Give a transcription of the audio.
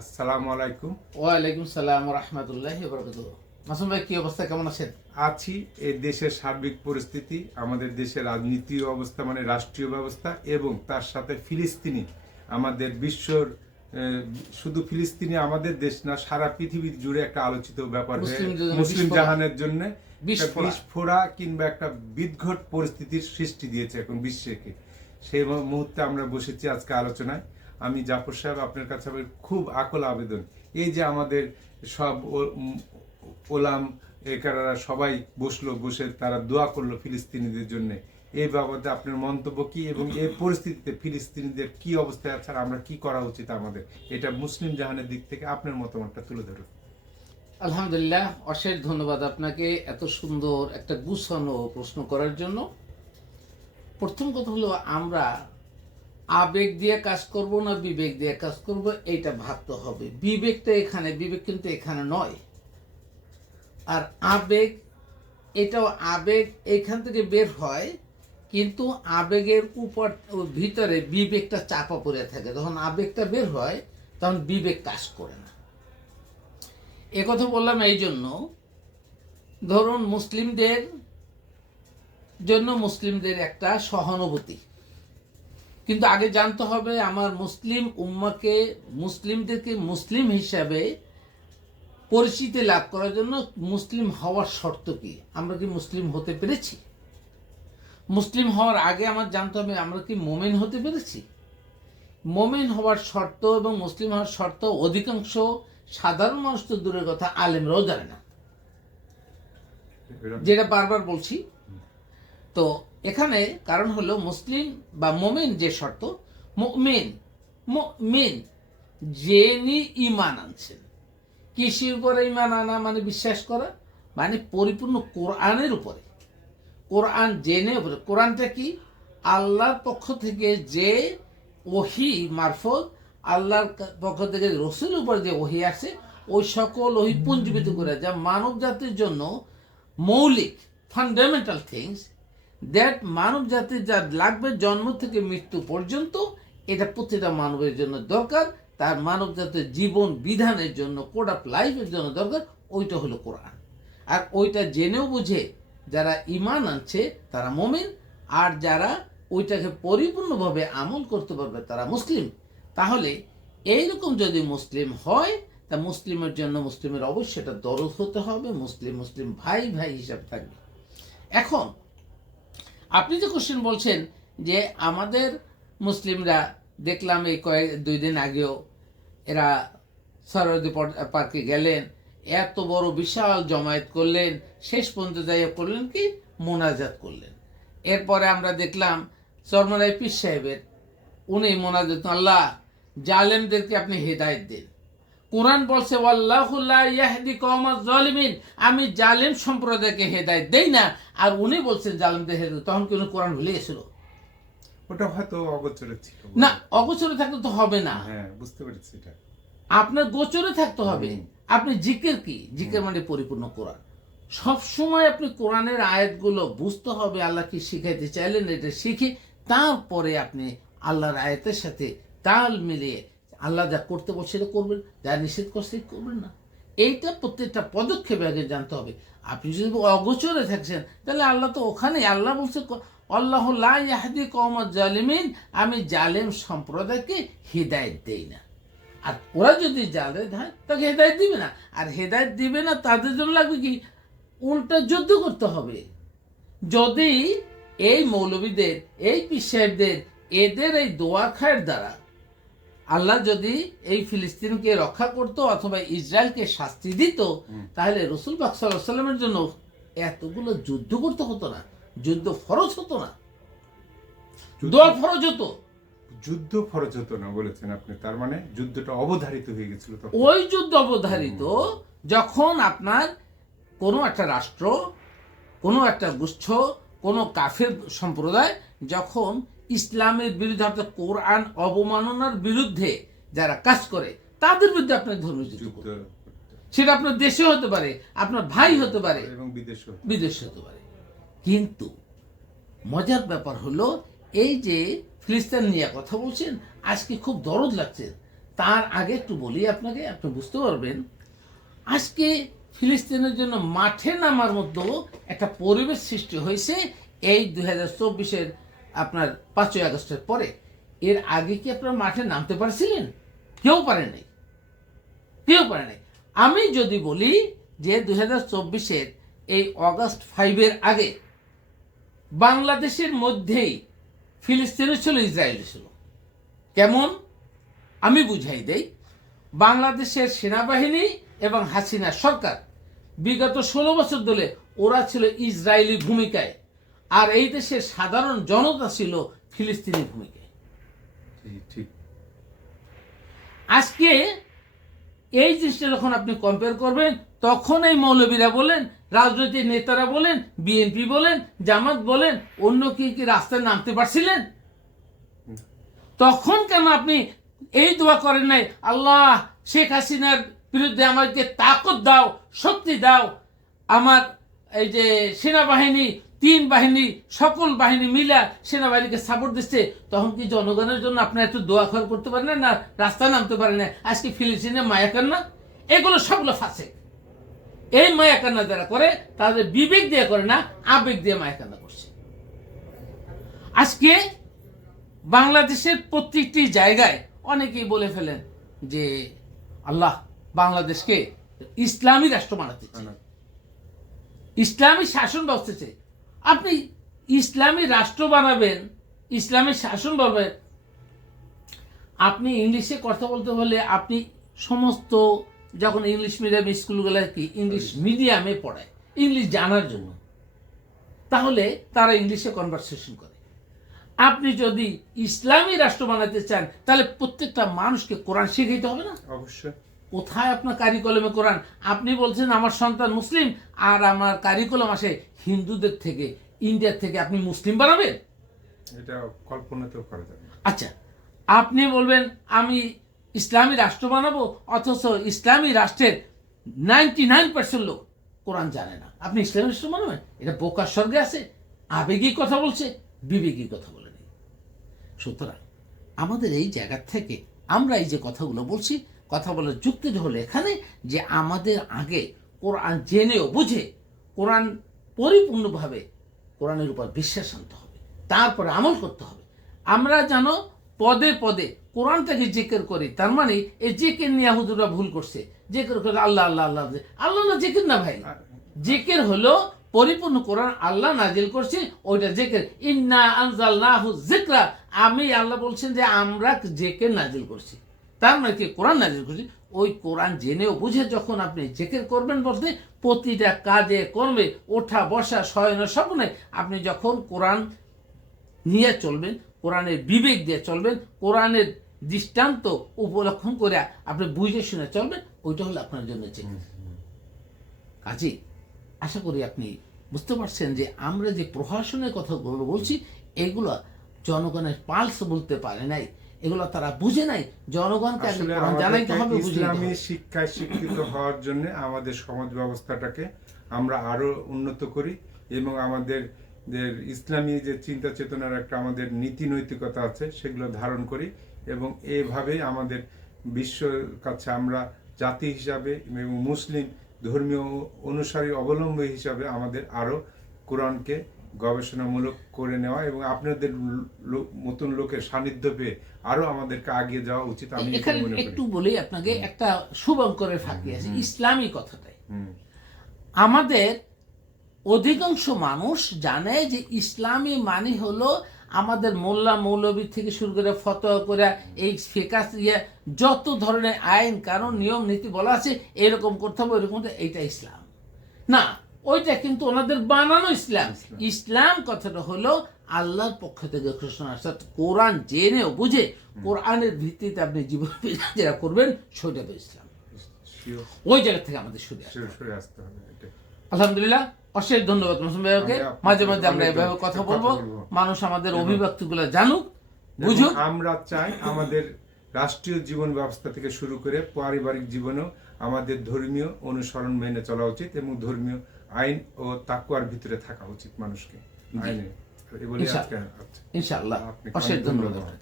আসসালামু আলাইকুম। ওয়ালাইকুম সালাম ওয়া রাহমাতুল্লাহি ওয়া বারাকাতুহু। মাসুম ভাই, কি অবস্থা, কেমন আছেন? আছি। এই দেশের সার্বিক পরিস্থিতি, আমাদের দেশের রাজনীতির অবস্থা মানে রাষ্ট্রীয় ব্যবস্থা এবং তার সাথে ফিলিস্তিনি, আমাদের বিশ্বর শুধু ফিলিস্তিনি আমাদের দেশ না, সারা পৃথিবী জুড়ে একটা আলোচিত ব্যাপার হয়ে মুসলিম জাহানের জন্য বিস্ফোরা কিংবা একটা বিদঘট পরিস্থিতির সৃষ্টি দিয়েছে এখন বিশ্বকে। সেই মুহূর্তে আমরা বসেছি আজকে আলোচনায়। আমি জাফর সাহেব, আপনার কাছে আমার খুব আকুল আবেদন, এই যে আমাদের সব ওলাম একারা সবাই বসে তারা দোয়া করলো ফিলিস্তিনিদের জন্য, এই বাবদে আপনার মন্তব্য কি এবং এই পরিস্থিতিতে ফিলিস্তিনিদের কি অবস্থায় আছে, আমরা কি করা উচিত আমাদের, এটা মুসলিম জাহানের দিক থেকে আপনার মতামতটা তুলে ধরুন। আলহামদুলিল্লাহ, অশেষ ধন্যবাদ আপনাকে এত সুন্দর একটা গুছানো প্রশ্ন করার জন্য। প্রথম কথা হলো, আমরা আবেগ দিয়ে কাজ করব না বিবেক দিয়ে কাজ করব, এইটা ভাবতে হবে। বিবেক কিন্তু এখানে নয়। আর আবেগ, এটাও আবেগ এখান থেকে বের হয়, কিন্তু আবেগের উপর ভিতরে বিবেকটা চাপা পড়ে থাকে। যখন আবেগটা বের হয় তখন বিবেক কাজ করে না। একথা বললাম এই জন্য, ধরুন মুসলিমদের একটা সহানুভূতি, কিন্তু আগে জানতে হবে আমার মুসলিম উম্মাকে, মুসলিমদেরকে মুসলিম হিসাবে পরিচিতি লাভ করার জন্য মুসলিম হওয়ার শর্ত কি। আমরা কি মুসলিম হতে পেরেছি? মুসলিম হওয়ার আগে আমার জানতে হবে আমরা কি মোমেন হতে পেরেছি। মোমেন হওয়ার শর্ত এবং মুসলিম হওয়ার শর্ত অধিকাংশ সাধারণ মানুষ তো দূরের কথা, আলেমরাও জানে না, যেটা বারবার বলছি। তো এখানে কারণ হলো মুসলিম বা মোমেন যে শর্ত, মুমিন যিনি ঈমান আনছেন। কৃষির উপরে ঈমান আনা মানে বিশ্বাস করা, মানে পরিপূর্ণ কোরআনের উপরে, কোরআন জেনে উপরে। কোরআনটা কি? আল্লাহর পক্ষ থেকে যে ওহী মারফত, আল্লাহর পক্ষ থেকে রসুল উপর যে ওহী আসে, ওই সকল ওহী পুঞ্জীবিত করে যা মানব জাতির জন্য মৌলিক ফান্ডামেন্টাল থিংস, দ্যাট মানব জাতির যা লাগবে জন্ম থেকে মৃত্যু পর্যন্ত, এটা প্রতিটা মানবের জন্য দরকার। তার মানব জাতির জীবন বিধানের জন্য, কোড অফ লাইফের জন্য দরকার, ওইটা হলো কোরআন। আর ওইটা জেনেও বুঝে যারা ঈমান আনছে তারা মুমিন, আর যারা ওইটাকে পরিপূর্ণভাবে আমল করতে পারবে তারা মুসলিম। তাহলে এইরকম যদি মুসলিম হয়, তা মুসলিমের জন্য মুসলিমের অবশ্যই এটা দরদ হতে হবে, মুসলিম ভাই ভাই হিসাবে থাকবে। এখন আপনি যে কোশ্চেন বলছেন যে আমাদের মুসলিমরা, দেখলাম এই 2 দিন আগেও এরা সরোয়ার্দী পার্কে গেলেন, এত বড় বিশাল জমায়েত করলেন, শেষ পর্যন্ত যাই করলেন কি মোনাজাত করলেন। এরপরে আমরা দেখলাম চরমনাই পীর সাহেবের, উনি মোনাজাত, আল্লাহ জালেমদেরকে আপনি হেদায়েত দিন। কোরআন বলছে ওয়াল্লাহু লা ইয়াহদি কওমাজ জালিমিন, আমি জালেম সম্প্রদায়কে হেদায়েত দেই না। আর উনি বলছেন জালেমদের হেদায়েত। তখন কি উনি কোরআন ভুলে গেছিল? ওটা হয়তো অগোচরে ছিল না, অগোচরে থাকলে তো হবে না। হ্যাঁ, বুঝতে পেরেছি। এটা আপনার গোচরে থাকতে হবে। আপনি জিকির কি? জিকির মানে পরিপূর্ণ কোরআন। সব সময় আপনি কোরআনের আয়াতগুলো বুঝতে হবে, আল্লাহ কি শিখাইতে চাইলেন এটা শিখে তারপরে আপনি আল্লাহর আয়াতের সাথে তাল মিলিয়ে আল্লাহ যা করতে বলছে সেটা করবেন, যা নিষেধ করছে করবেন না। এইটা প্রত্যেকটা পদক্ষেপে আগে জানতে হবে। আপনি যদি অগোচরে থাকছেন তাহলে আল্লাহ তো ওখানেই, আল্লাহ বলছে আল্লাহ লা ইয়াহদি কওমাজ জালিমিন, আমি জালেম সম্প্রদায়কে হিদায়াত দেই না। আর ওরা যদি জালেম হয় তাকে হেদায়েত দিবে না। আর হেদায়েত দিবে না তাদের জন্য লাগবে কি? উল্টা যুদ্ধ করতে হবে। যদি এই মৌলবীদের, এই পীর সাহেবদের, এদের এই দোয়া খায়ের দ্বারা আল্লাহ যদি এই ফিলিস্তিনকে রক্ষা করত অথবা ইসরায়েলকে শাস্তি দিত, তাহলে রসুল পাক সাল্লাল্লাহু আলাইহি ওয়াসাল্লামের জন্য এতগুলো যুদ্ধ করতে হতো না, যুদ্ধ ফরজ হতো না, দোয়া ফরজ হতো। যুদ্ধ ফরজ হতো না বলেছেন আপনি, তার মানে যুদ্ধটা অবধারিত হয়ে গেছিল। ওই যুদ্ধ অবধারিত যখন আপনার কোনো একটা রাষ্ট্র, কোনো একটা গুচ্ছ, কোনো কাফের সম্প্রদায় যখন ইসলামের বিরুদ্ধে, অর্থাৎ কোরআন অবমাননার বিরুদ্ধে যারা কাজ করে, তাদের বিরুদ্ধে আপনার ধর্মীয় যুদ্ধ করতে, সেটা আপনার দেশে হতে পারে, আপনার ভাই হতে পারে এবং বিদেশে হতে পারে। কিন্তু মজার ব্যাপার হলো, এই যে ফিলিস্তিন নিয়ে কথা বলছেন, আজকে খুব দরদ লাগছে। তার আগে একটু বলি আপনাকে, আপনি বুঝতে পারবেন আজকে ফিলিস্তিনের জন্য মাঠে নামার মতো একটা পরিবেশ সৃষ্টি হয়েছে এই 2024-এর আপনার 5ই আগস্টের পরে। এর আগে কি আপনারা মাঠে নামতে পারছিলেন? কেউ পারে নাই, কেউ পারে নাই। আমি যদি বলি যে 2024-এর এই অগাস্ট 5-এর আগে বাংলাদেশের মধ্যেই ফিলিস্তিনে ছিল, ইসরায়েলে ছিল। কেমন আমি বুঝাই দেই। বাংলাদেশের সেনাবাহিনী এবং হাসিনা সরকার বিগত 16 বছর ধরে ওরা ছিল ইসরায়েলি ভূমিকায়, আর এই দেশের সাধারণ জনতা ছিল ফিলিস্তিনি ভূমিকায়। ঠিক। আজকে এই জিনিসটা যখন আপনি কম্পেয়ার করবেন, তখন এই মৌলবীরা বলেন, রাজনৈতিক নেতারা বলেন, বিএনপি বলেন, জামাত বলেন, অন্য কি কি রাস্তায় নামতে পারছিলেন? তখন কেন আপনি এই দোয়া করেন নাই, আল্লাহ শেখ হাসিনার বিরুদ্ধে আমাকে তাকত দাও, শক্তি দাও, আমার এই যে সেনাবাহিনী, 3 বাহিনী, সকল বাহিনী মিলা সেনাবাহিনীকে সাপোর্ট দিচ্ছে, তখন কি জনগণের জন্য আপনার একটু দোয়া খর করতে পারেন না? রাস্তায় নামতে পারেন না? আজকে ফিলিস্তিনে মায়াকান্না, এগুলো সবগুলো ফাঁসে। এই মায়াকান্না যারা করে তাদের বিবেক দিয়ে করে না, আবেগ দিয়ে মায়াকান্না করছে। আজকে বাংলাদেশের প্রত্যেকটি জায়গায় অনেকেই বলে ফেলেন যে আল্লাহ বাংলাদেশকে ইসলামী রাষ্ট্র বানাতে চায়, ইসলামী শাসন ব্যবস্থা চাই। আপনি ইসলামী রাষ্ট্র বানাবেন, ইসলামী শাসন বানাবেন, আপনি ইংলিশে কথা বলতে হলে আপনি সমস্ত যখন ইংলিশ মিডিয়াম স্কুলগুলো কি ইংলিশ মিডিয়ামে পড়ায় ইংলিশ জানার জন্য, তাহলে তারা ইংলিশে কনভারসেশন করে। আপনি যদি ইসলামী রাষ্ট্র বানাতে চান তাহলে প্রত্যেকটা মানুষকে কোরআন শিখাইতে হবে না? অবশ্যই। কোথায় আপনার কারিকুলামে কোরআন? আপনি বলছেন আমার সন্তান মুসলিম, আর আমার কারিকুলাম আসে হিন্দুদের থেকে, ইন্ডিয়ার থেকে, আপনি মুসলিম বানাবেন? এটা কল্পনাতেও করা যাবে না। আচ্ছা, আপনি বলবেন আমি ইসলামী রাষ্ট্র বানাবো, অথচ ইসলামী রাষ্ট্রের 99% লোক কোরআন জানে না, আপনি ইসলামী রাষ্ট্র বানাবেন? এটা বোকার স্বর্গে আছে, আবেগী কথা বলছে, বিবেকী কথা বলে নেই। সুতরাং আমাদের এই জায়গা থেকে আমরা এই যে কথাগুলো বলছি, কথা বলার যুক্তিটা হলো এখানে যে আমাদের আগে কোরআন জেনেও বুঝে কোরআন পরিপূর্ণভাবে কোরআনের উপর বিশ্বাস আনতে হবে, তারপরে আমল করতে হবে। আমরা যেন পদে পদে কোরআনটাকে জিকির করি, তার মানে এই জিকির নিয়ে হুজুররা ভুল করছে। জিকির করে আল্লাহ আল্লাহ আল্লাহ, আল্লাহ না জিকির না ভাই, জিকির হলো পরিপূর্ণ কোরআন আল্লাহ নাজিল করছে, ওইটা জিকির। ইন্না আনজালনাহু যিকরা, আমি আল্লাহ বলছেন যে আমরা জিকির নাজিল করছি, তার মানে কি কোরআন নাজিল করছি। ওই কোরআন জেনেও বুঝে যখন আপনি জিকির করবেন, বলতে প্রতিটা কাজে কর্মে, ওঠা বসা শয়ন স্বপ্নে আপনি যখন কোরআন নিয়ে চলবেন, কোরআনের বিবেক দিয়ে চলবেন, কোরআনের দৃষ্টান্ত উপলক্ষণ করে আপনি বুঝে শুনে চলবেন, ওইটা হলো আপনার জন্য জিকির। কাজে আশা করি আপনি বুঝতে পারছেন যে আমরা যে প্রশাসনের কথাগুলো বলছি, এগুলো জনগণের পালস বলতে পারে নাই, এগুলো তারা বুঝে নাই। জনগণকে জানাইতে হবে, ইসলামী শিক্ষায় শিক্ষিত হওয়ার জন্য আমাদের সমাজ ব্যবস্থাটাকে আমরা আরো উন্নত করি এবং আমাদের ইসলামী যে চিন্তা চেতনার একটা আমাদের নীতি নৈতিকতা আছে সেগুলো ধারণ করি, এবং এভাবেই আমাদের বিশ্বর কাছে আমরা জাতি হিসাবে এবং মুসলিম ধর্মীয় অনুসারী অবলম্বী হিসাবে আমাদের আরো কোরআনকে গবেষণামূলক করে নেওয়া এবং আপনাদের মতন লোকের সান্নিধ্য পেয়ে আরো আমাদেরকে আগিয়ে যাওয়া উচিত। আমি এখানে একটু বলি আপনাকে, একটা শুভঙ্করের ফাঁকি আছে ইসলামী কথাটাই। আমাদের অধিকাংশ মানুষ জানে যে ইসলামী মানে হলো আমাদের মোল্লা মৌলবী থেকে শুরু করে ফতোয়া করে এই ফিকাহ যত ধরনের আইন কানুন নিয়ম নীতি বলা আছে, এরকম করতে হবে, এরকম, এইটা ইসলাম না। ওইটা কিন্তু ওনাদের বানানো ইসলাম। ইসলাম কথাটা হলো আল্লাহর পক্ষ থেকে ঘোষণা, অর্থাৎ কোরআন জেনেও বুঝে কোরআনের ভিত্তিতে আপনি জীবন যেটা করবেন সেটা তো ইসলাম। ওই জায়গা থেকে আমাদের সরে আসতে হবে। আলহামদুলিল্লাহ, অশেষ ধন্যবাদ মুসলিম ভাইকে। মাঝে মাঝে আমরা এভাবে কথা বলবো, মানুষ আমাদের অভিব্যক্তিগুলো জানুক, বুঝুক। আমরা চাই আমাদের রাষ্ট্রীয় জীবন ব্যবস্থা থেকে শুরু করে পারিবারিক জীবনেও আমাদের ধর্মীয় অনুসরণ মেনে চলা উচিত এবং ধর্মীয় আইন ও তাকওয়ার ভিতরে থাকা উচিত মানুষকে। আইনে ইনশাআল্লাহ, অশেষ ধন্যবাদ।